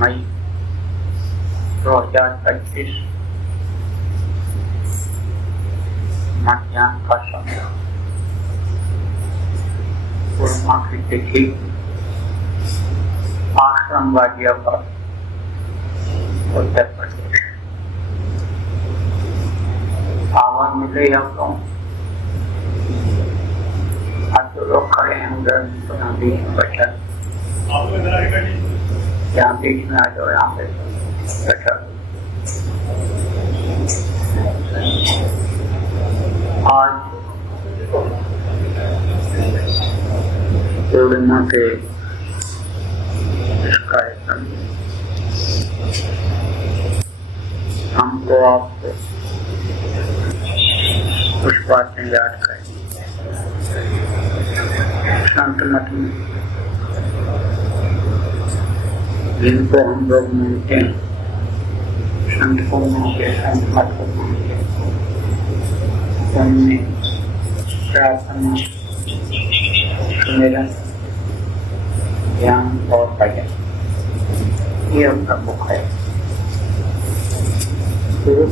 मई 2025 मध्याह्न का समय, पूर्णिमा की तिथि, आश्रम वादिया पर उत्तर प्रदेश। आवाज मिले हम लोग, आज तो लोग खड़े हैं उधर बीच में बैठा, यहाँ बीच में आ जाओ, यहाँ पे बैठा। आज पूर्णिमा के इस कार्यक्रम में हमको आपको कुछ बातें याद करें। संत मत में जिनको हम लोग मानते हैं, संत को मानते, संत मत को मानते, उनमें प्रार्थना, सुमिरन, ध्यान और भजन ये प्रमुख है। गुरु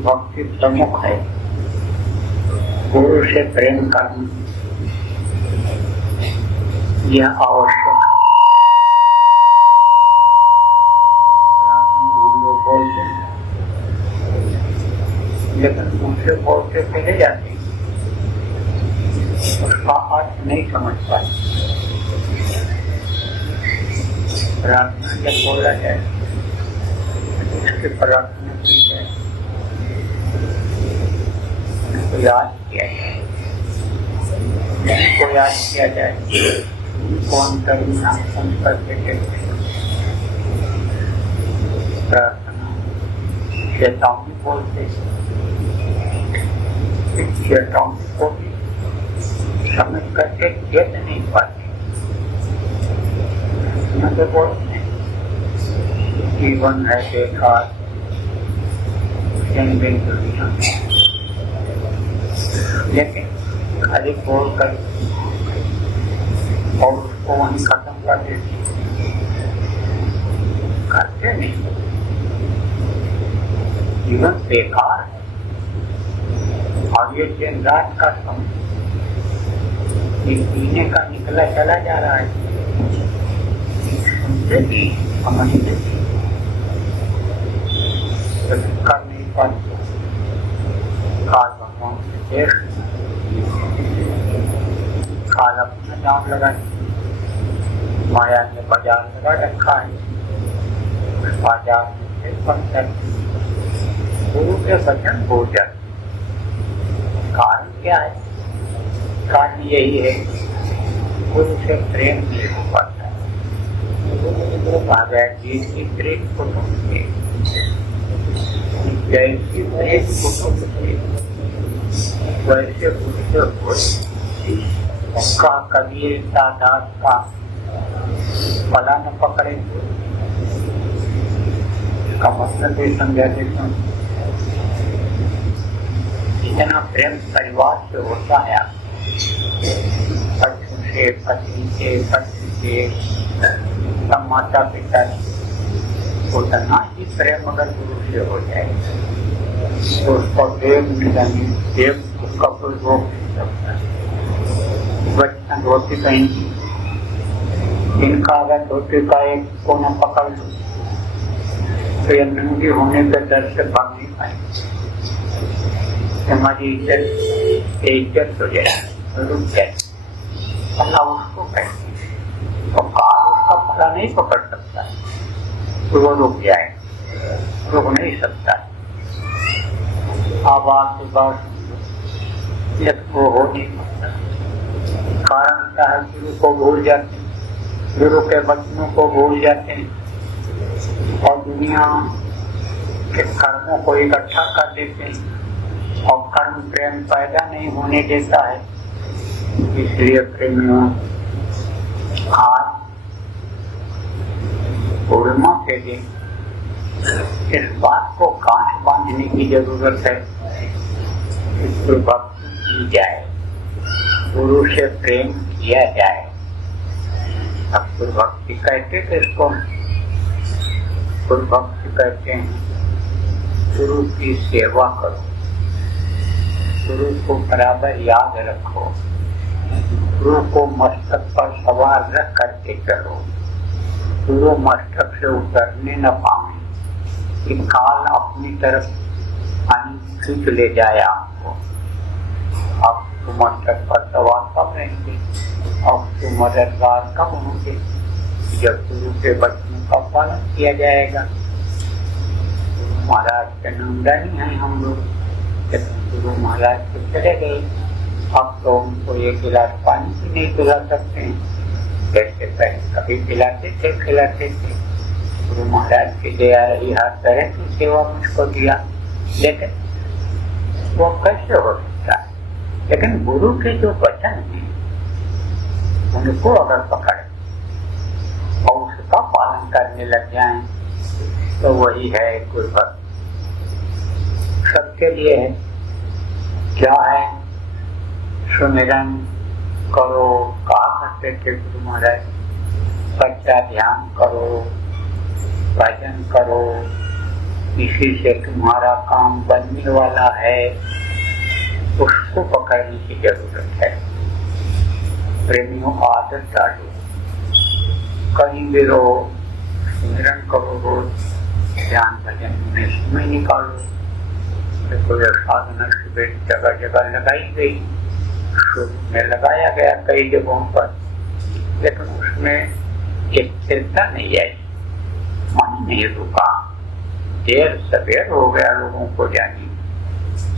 भक्ति प्रमुख है। गुरु से प्रेम करना यह आवश्यक है। प्रार्थना हम लोग बोलते हैं, लेकिन उनसे बोलते चले जाते हैं, उसका अर्थ नहीं समझ पाते। प्रार्थना जब बोला जाए, उसकी प्रार्थना की जाए, उनको याद किया जाए, उनको याद किया जाए, कौन करुणा संपर्क प्रार्थना चेतावनी बोलते, चेतावनी को भी समझ करके देख नहीं पाते। तो बोलते जीवन है बेकार, दुनिया, लेकिन खाली बोल कर और उसको वहीं खत्म कर देते, करते नहीं। जीवन बेकार है और ये दिन रात का समय पीने का निकला चला जा रहा है, सुनते भी समझते भी कर नहीं पाते। काल भगवान से देख, काल अपना जाम लगाए, माया ने बाजार लगा रखा है, उस बाजार में फिर बंद कर गुरु के वचन भूल जाते। कारण क्या है? कारण यही है, गुरु से प्रेम नहीं हो पाता है। भगवान जी की प्रेम कुटुंब से, जैसी प्रेम कुटुंब से, वैसे उसका कबीर दास का पला न पकड़े। इसका मतलब ये समझा देता, जितना प्रेम परिवार से होता है, पति से, पत्नी से, पति से, सब माता पिता उतना ही प्रेम अगर गुरु से हो जाए तो उसको देव मिलानी देव उसका कोई रोक नहीं सकता। बच्चा धोती पहनी, इनका अगर धोती का एक कोना पकड़ लो तो यह नंगी होने के डर से भाग नहीं पाएंगे। हमारी इज्जत हो जाए, रुक जाए, अल्लाह उसको कहती तो काल उसका भला नहीं पकड़ सकता तो वो रुक जाए, रुक नहीं सकता। अब आपके पास वो हो नहीं सकता। कारण क्या है? गुरु को भूल जाते हैं, गुरु के वचनों को भूल जाते हैं और दुनिया के कर्मों को इकट्ठा कर देते हैं और कर्म प्रेम पैदा नहीं होने देता है। इसलिए प्रेमियों, आज पूर्णिमा के दिन इस बात को गांठ बांधने की जरूरत है कि गुरु भक्ति की जाए, गुरु से प्रेम किया जाए। अब गुरु भक्ति कहते किसको? गुरु भक्ति कहते हैं गुरु की सेवा करो, गुरु को बराबर याद रखो, गुरु को मस्तक पर सवार रख करके चलो, गुरु मस्तक से उतरने न पाए कि काल अपनी तरफ खींच ले जाए आपको। आप मस्तक पर सवार कब रहेंगे और मददगार कब होंगे? जब गुरु के वचनों का पालन किया जाएगा। महाराज के नंदनी हैं हम लोग, जब गुरु महाराज को चले गए अब तो उनको एक गिलास पानी भी नहीं पिला सकते हैं, जैसे पहले कभी पिलाते थे खिलाते थे। गुरु महाराज की दया रही, हर तरह की सेवा मुझको दिया, लेकिन वो कैसे हो सकता है? लेकिन गुरु के जो वचन है उनको अगर पकड़े और उसका पालन करने लग जाएं तो वही है गुरु भक्ति। सबके लिए है। क्या है? सुमिरन करो, कहा करते थे गुरु महाराज, सच्चा ध्यान करो, भजन करो, इसी से तुम्हारा काम बनने वाला है। उसको पकड़ने की जरूरत है। प्रेमियों आदत डालो, कहीं भी रहो, सुमिरन करो, रोज ध्यान भजन में समय निकालो। देखो यह साधना शिविर जगह जगह लगाई गई, शुरू में लगाया गया कई जगहों पर, लेकिन उसमें एक स्थिरता नहीं आई, मन नहीं रुका। देर सवेर हो गया लोगों को जाने,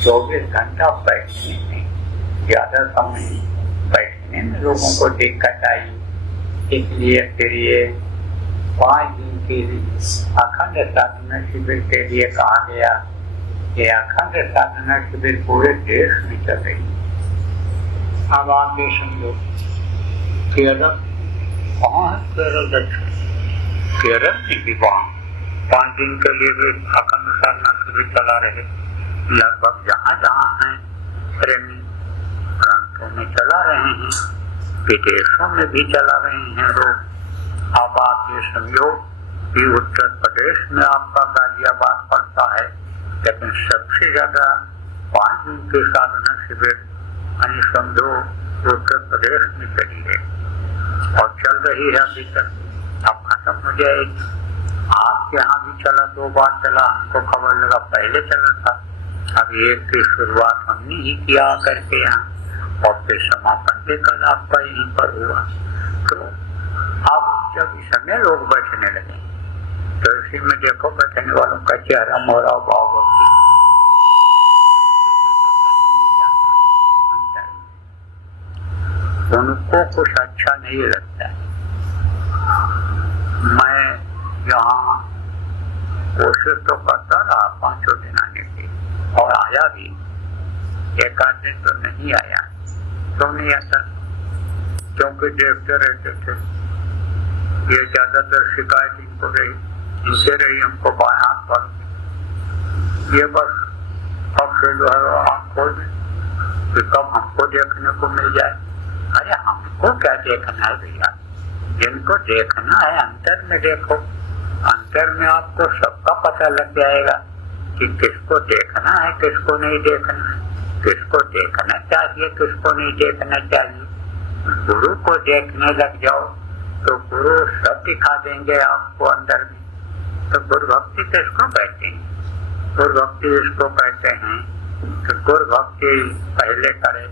24 घंटा बैठने में, ज्यादा समय बैठने में लोगों को दिक्कत आई। इसलिए फिर ये 5 दिन के अखंड साधना शिविर के लिए कहा गया। ये अखंड साधना शिविर पूरे देश में चल रही। अब आप ये समझो, केरल कहाँ है? केरल दक्षिण केरल में भी वहाँ 5 दिन के लिए भी अखंड साधना शिविर चला रहे। लगभग जहाँ जहाँ हैं प्रेमी प्रांतों में चला रहे हैं, विदेशों में भी चला रहे हैं लोग। अब आप ये समझो कि उत्तर प्रदेश में आपका गाजियाबाद पड़ता है, लेकिन सबसे ज्यादा 5 दिन के साधना शिविर यानी समझो उत्तर प्रदेश में चली है और चल रही है अभी तक, अब खत्म हो जाएगी। आपके यहाँ भी चला, 2 बार चला, हमको खबर लगा पहले चला था। अब एक की शुरुआत हमने ही किया करके यहाँ और फिर समापन भी कल आपका यहीं पर हुआ। तो अब जब इस समय लोग बैठने लगे तो इसी में देखो बैठने वालों का चेहरा मोहरा भाव होती उनको कुछ अच्छा नहीं लगता। मैं यहाँ कोशिश तो करता रहा 5 दिन आने की और आया भी, 1 दिन तो नहीं आया। क्यों नहीं आता? क्योंकि देखते रहते थे ये ज्यादातर शिकायत इनको रही, इनसे रही हमको बाएं हाथ पर। ये बस अब से जो है आँख खोल दें कि कब हमको देखने को मिल जाए। अरे हमको क्या देखना है भैया, जिनको देखना है अंतर में देखो, अंतर में आपको सबका पता लग जाएगा कि किसको देखना है, किसको नहीं देखना है, किसको देखना चाहिए, किसको नहीं देखना चाहिए। गुरु को देखने लग जाओ तो गुरु सब दिखा देंगे आपको अंदर में। तो गुरु भक्ति किसको कहते हैं? गुरु भक्ति इसको कहते हैं कि गुरु भक्ति पहले करे,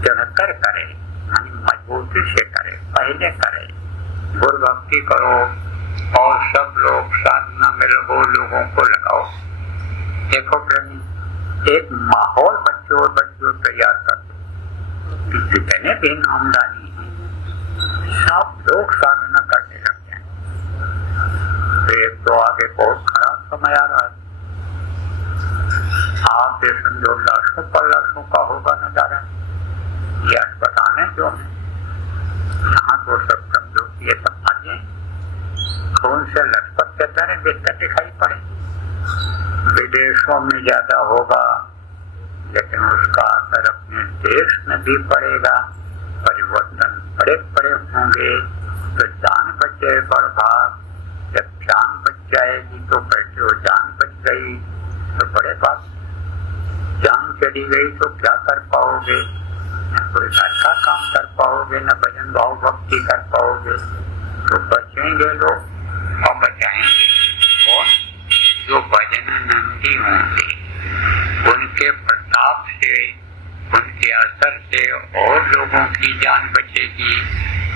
जमकर करे, मजबूती से करे, पहले करे। गुरु भक्ति करो और सब लोग साधना में लगो, लोगों को लगाओ। देखो प्रेमी, एक माहौल बच्चों तैयार कर दो, जितने भी आमदनी है सब लोग साधना करने लग जाए। एक तो आगे बहुत खराब समय आ रहा है, आप ये समझो लाशों पर लाशों का होगा नजारा। ये अस्पताल है जो है यहाँ तो सब समझो ये सब आ जाए, खून से लथपथ के तरह बिस्तर दिखाई पड़े। विदेशों में ज्यादा होगा लेकिन उसका असर अपने देश में भी पड़ेगा, परिवर्तन बड़े बड़े होंगे। तो जान बचे बर्बाद, जब जान बच जाएगी तो कहते हो जान बच गई, तो बड़े बात। जान चली गई तो क्या कर पाओगे? न कोई घर का काम कर पाओगे, न भजन भाव भक्ति कर पाओगे। तो बचेंगे लोग और बचाएंगे कौन? जो भजनानंदी होंगे, उनके प्रताप से, उनके असर से और लोगों की जान बचेगी।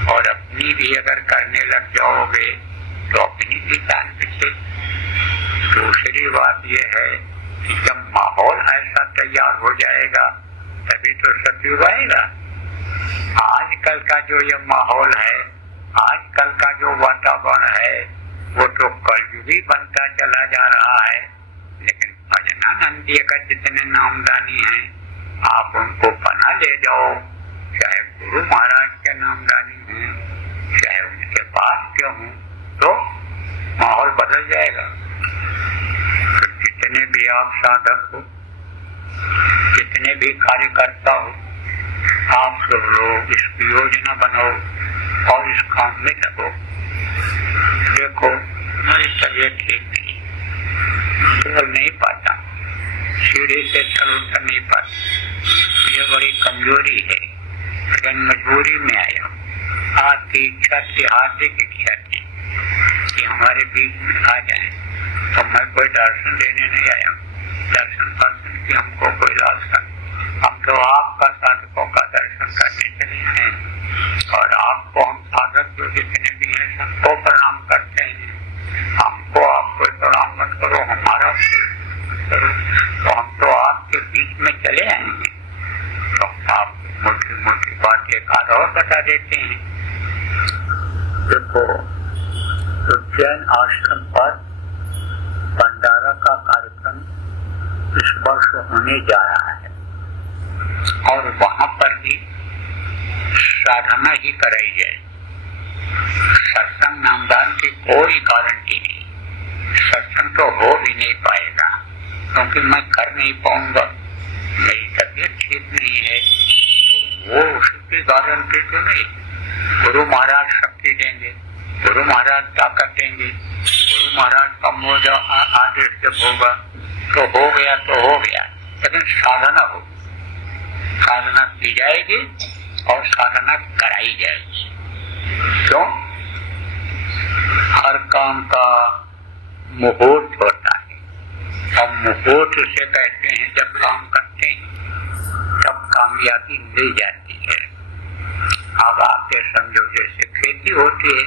और अपनी भी अगर करने लग जाओगे तो अपनी भी जान बचेगी। दूसरी बात यह है कि जब माहौल ऐसा तैयार हो जाएगा तभी तो सतयुग आएगा। आजकल का जो ये माहौल है, आजकल का जो वातावरण है, वो तो कलयुगी बनता चला जा रहा है। लेकिन भजनानंदी का जितने नामदानी हैं, आप उनको बना ले जाओ, चाहे गुरु महाराज के नामदानी हों, चाहे उनके पास के हों, तो माहौल बदल जाएगा। तो जितने भी आप साधक हो, जितने भी कार्यकर्ता हो, आप सब लोग इसकी योजना बनाओ और इस काम में लगो। देखो मेरी तबीयत ठीक नहीं, चल नहीं पाता, सीढ़ी से चल उतर नहीं पाता, ये बड़ी कमजोरी है, लेकिन मजबूरी में आया। आपकी इच्छा थी, हार्दिक इच्छा थी कि हमारे बीच में आ जाए, तो मैं कोई दर्शन देने नहीं आया। दर्शन की हमको कोई लालसा, हम तो आपका साधकों का दर्शन करने चले हैं और आपको हम साधक जो जितने भी हैं सबको प्रणाम करते हैं। हमको आप कोई प्रणाम मत करो, हमारा करो, तो हम तो आपके बीच में चले आएंगे। तो आप मोटी मोटी बात एक आध और बता देते हैं। देखो उज्जैन आश्रम पर भंडारा का कार्यक्रम इस वर्ष होने जा रहा है और वहां पर भी साधना ही कराई जाए। सत्संग नामदान की कोई गारंटी नहीं, सत्संग तो हो भी नहीं पाएगा क्योंकि मैं कर नहीं पाऊंगा, मेरी तबीयत ठीक नहीं है। तो वो उसकी गारंटी तो नहीं। गुरु महाराज शक्ति देंगे, गुरु महाराज ताकत देंगे, गुरु महाराज का मोज आदेश जब होगा तो हो गया तो हो गया। लेकिन साधना हो, साधना की जाएगी और साधना कराई जाएगी। क्यों? हर काम का मुहूर्त होता है और मुहूर्त से कहते हैं जब काम करते हैं तब कामयाबी मिल जाती है। अब आपके समझो जैसे खेती होती है,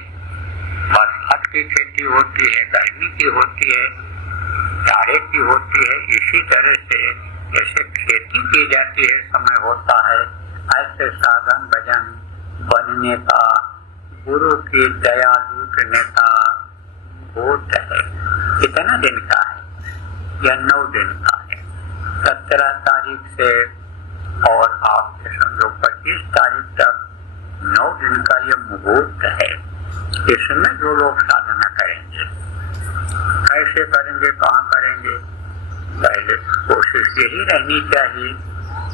बरसात की खेती होती है, गर्मी की होती है, जाड़े की होती है, इसी तरह से जैसे खेती की जाती है समय होता है, ऐसे साधन भजन बनने का, गुरु की दया लूटने का मुहूर्त है। कितना दिन का है? यह 9 दिन का है। 17 तारीख से और आपके समझो 25 तारीख तक 9 दिन का यह मुहूर्त है। इसमें जो लोग साधना करेंगे, कैसे करेंगे, कहाँ करेंगे, पहले कोशिश यही रहनी चाहिए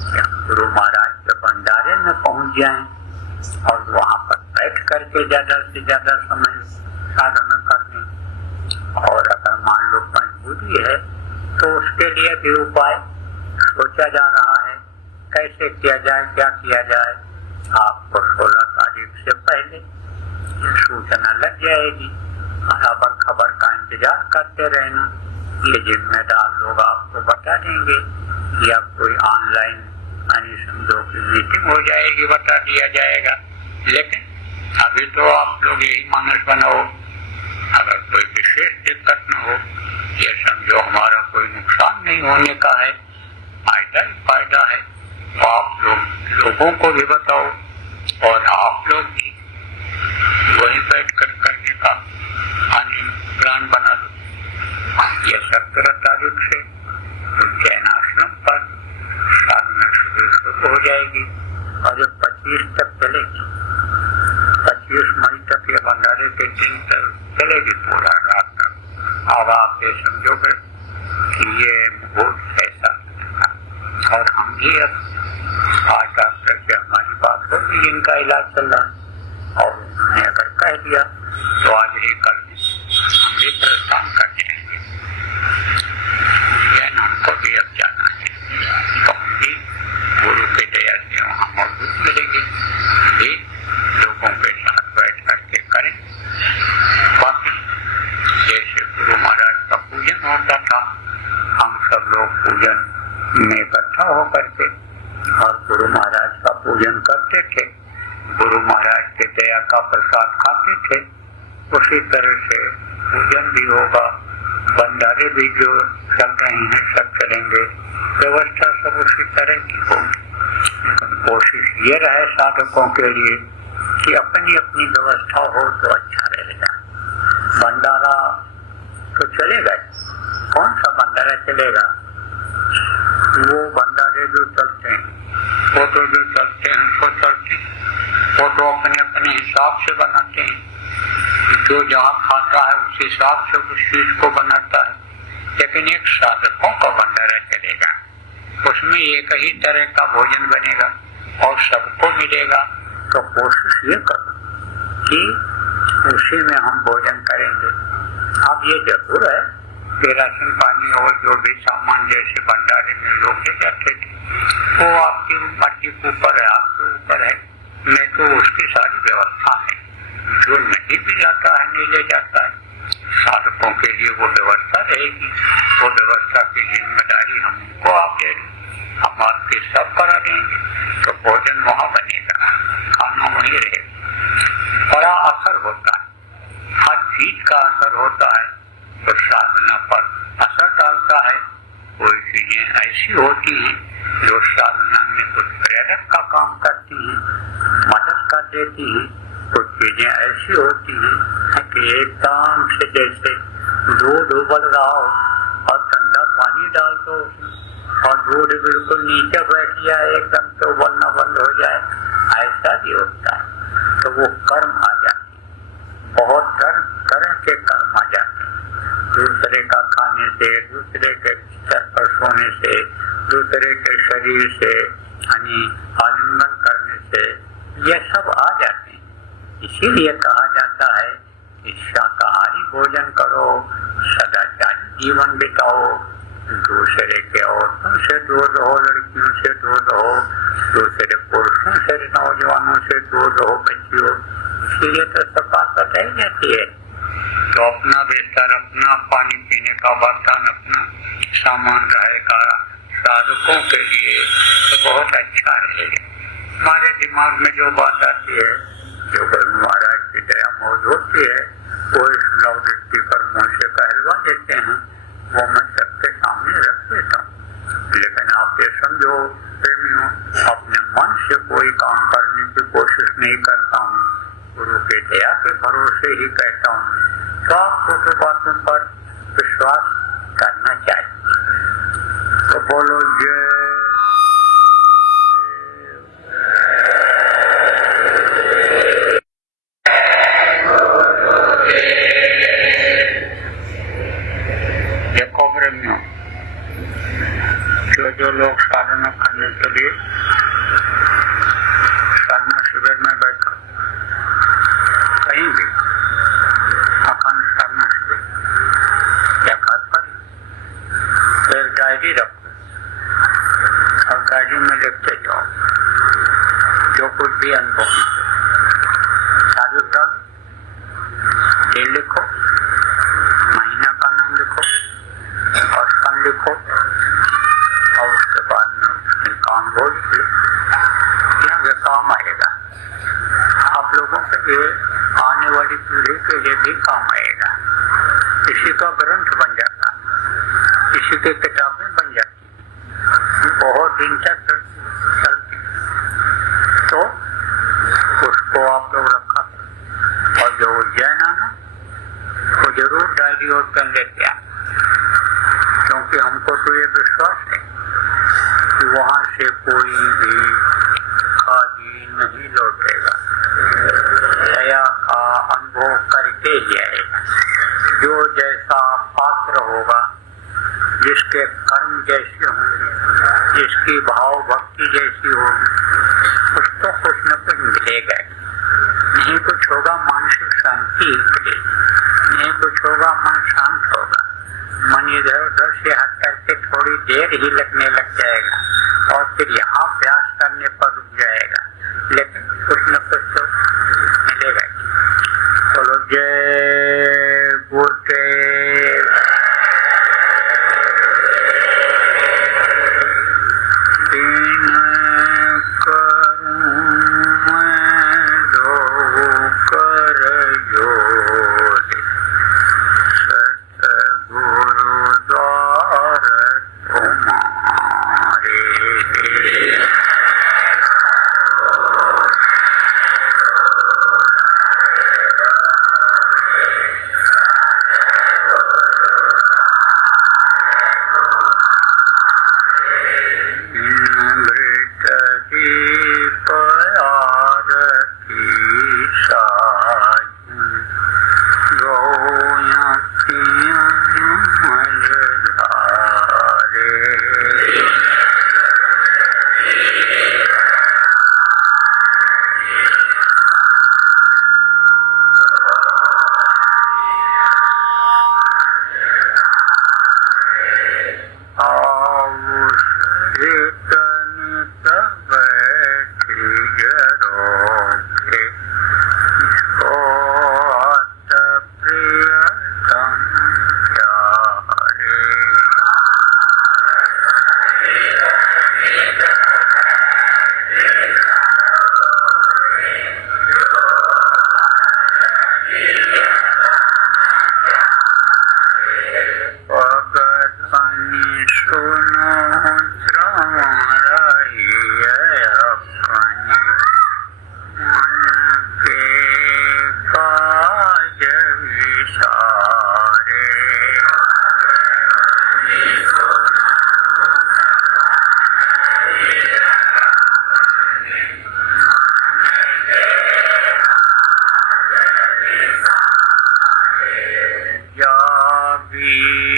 कि गुरु महाराज के भंडारे में पहुंच जाएं और वहां पर बैठ करके ज्यादा से ज्यादा समय साधना करनी। और अगर मान लो मजबूरी है तो उसके लिए भी उपाय सोचा जा रहा है, कैसे किया जाए, क्या किया जाए। आपको 16 तारीख से पहले सूचना लग जाएगी, बराबर खबर का इंतजार करते रहना। ये जिम्मेदार लोग आपको बता देंगे, या कोई ऑनलाइन समझो की मीटिंग हो जाएगी, बता दिया जाएगा। लेकिन अभी तो आप लोग यही मानस बनाओ, अगर कोई विशेष दिक्कत न हो, ये समझो हमारा कोई नुकसान नहीं होने का है, फायदा ही फायदा है, तो आप लोगों को भी बताओ और आप लोग भी वहीं बैठ कर करने का प्लान बना लो। ये 17 तारीख से जैन आश्रम पर साधना शुरू हो जाएगी और ये 25 तक चलेगी। 25 मई तक ये भंडारे के दिन तक चलेगी, पूरा रात तक। अब आप ये समझोगे कि ये मुहूर्त ऐसा था। और हम भी अब आज डॉक्टर से हमारी बात होगी, इनका इलाज चल रहा है, और उन्होंने अगर कह दिया तो आज ही कल हम भी प्रस्थान कर जाएंगे। हमको भी अब जाना है, तो हम भी गुरु के दया से वहाँ मौजूद मिलेंगे, भी लोगों के साथ बैठ करके करें। बाकी जैसे गुरु महाराज का पूजन होता था, हम सब लोग पूजन में इकट्ठा होकर के और गुरु महाराज का पूजन करते थे, गुरु महाराज के दया का प्रसाद खाते थे। उसी तरह से पूजन भी होगा, भंडारे भी जो चल रहे हैं सब चलेंगे, व्यवस्था सब उसी तरह की होगी। कोशिश ये रहे साधकों के लिए कि अपनी अपनी व्यवस्था हो तो अच्छा रहेगा। भंडारा तो चलेगा, कौन सा भंडारा चलेगा? वो भंडारे जो चलते हैं, फोटो जो चलते हैं सो चलते हैं, फोटो अपने अपने हिसाब से बनाते हैं, जो जहाँ खाता है उस हिसाब से उस चीज को बनाता है। लेकिन एक साधकों का भंडारा चलेगा, उसमें एक ही तरह का भोजन बनेगा और सबको मिलेगा। तो कोशिश ये करो कि उसी में हम भोजन करेंगे। अब ये जरूर है कि राशन पानी और जो भी सामान जैसे भंडारे में लोग ले जाते थे, वो आपकी मर्जी के ऊपर है, आपके ऊपर है। मैं तो उसकी सारी व्यवस्था है, जो नहीं भी जाता है नहीं ले जाता है, साधकों के लिए वो व्यवस्था रहेगी। वो व्यवस्था की जिम्मेदारी हमको आप दे दें, हम आपके सब करा देंगे, तो भोजन वहाँ बनेगा, खाना वहीं रहेगा। बड़ा असर होता है, हर चीज का असर होता है, तो साधना पर असर डालता है। कोई चीजें ऐसी होती हैं जो साधना में उत्प्रेरक का काम करती हैं, मदद कर देती हैं। कुछ चीजें ऐसी होती हैं कि एकदम से जैसे दूध उबल रहा हो और ठंडा पानी डाल दो और दूध बिल्कुल नीचे बैठ जाए, एकदम से उबलना बंद हो जाए, ऐसा भी होता है। तो वो कर्म आ जाते हैं, बहुत तरह के कर्म आ जाते हैं। दूसरे का खाने से, दूसरे के सर पर सोने से, दूसरे के शरीर से आलिंगन करने से, ये सब आ जाते हैं। इसीलिए कहा जाता है कि शाकाहारी भोजन करो, सदाचारी जीवन बिताओ, दूसरे के औरतों से दूर रहो, लड़कियों से दूर रहो, दूसरे पुरुषों से, नौजवानों से दूर रहो बच्चियों। इसीलिए तो सब बात बताई जाती है। तो अपना बिस्तर, अपना पानी पीने का बर्तन, अपना सामान रहेगा साधकों के लिए तो बहुत अच्छा रहेगा। हमारे दिमाग में जो बात आती है, जो गुरु महाराज की दया मौज होती है, वो इस लौकिक पर मुँह से कहलवा देते हैं, वो मैं सबके सामने रख देता हूँ। लेकिन आप ये समझो प्रेमियों, अपने मन से कोई काम करने की कोशिश नहीं करता हूँ, गुरु के दया के भरोसे ही कहता हूँ। तो आपको तो बातों पर विश्वास करना चाहिए। तो बोलो जय। जो लोग साधना करने के लिए साधना शिविर में बैठो, भी अनुभव चालू कर, दिन लिखो, महीना का नाम लिखो और सन लिखो और उसके बाद में काम बोल ये काम आएगा। आप लोगों के लिए, आने वाली पीढ़ी के लिए भी काम आएगा। इसी का ग्रंथ बन जाता, इसी की किताबें बन जाती, बहुत दिन तक चलती। तो उसको आप लोग रखा और जो उज्जैन आना वो जरूर डायरी और पेन लेते आए, क्योंकि हमको तो ये विश्वास है कि वहां से कोई भी खाली नहीं लौटेगा, दया का अनुभव करके ही आएगा। जो जैसा पात्र होगा, जिसके कर्म जैसे होंगे, जिसकी भाव भक्ति जैसी होगी, उसको कुछ न कुछ मिलेगा। नहीं कुछ होगा मानसिक शांति मिलेगी, नहीं कुछ होगा मन शांत होगा, मन इधर उधर से हट करके थोड़ी देर ही लगने लग जाएगा और फिर यहाँ अभ्यास करने पर रुक जाएगा, लेकिन कुछ न कुछ तो मिलेगा। चलो जय गुरुदेव। तीन करूं मैं दो कर जोड़, सतगुरु द्वार तुम्हारे। भी